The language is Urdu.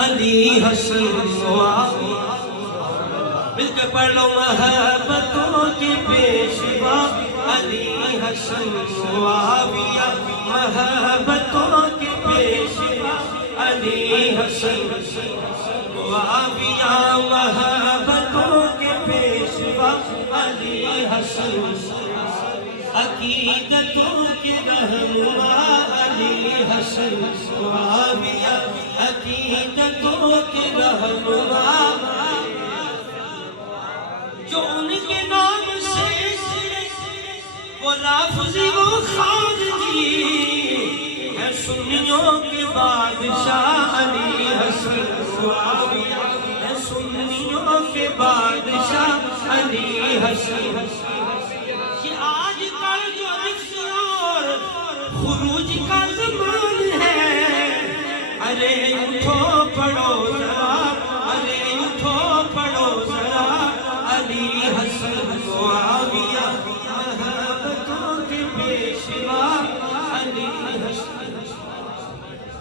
علی حسن معاویہ. مل کے پڑھ لو محبتوں کے پیشوا علی حسن معاویہ. محبتوں کے پیشوا علی حسن معاویہ. محبتوں کے پیشوا علی حسن. عقیدتوں کے رہنما علی حسن معاویہ. عقیدتوں کے رہنما جو ان کے نام سے وہ لفظی وہ خارجی ہے. سنیوں کے بادشاہ علی حسن معاویہ ہے. سنیوں کے بادشاہ علی حسن. یہ آج کل جو رفض اور خروج کا زمان ہے. ارے اٹھو پڑھو ذرا. ارے اٹھو پڑھو ذرا. علی حسن معاویہ محبتوں کے پیشوا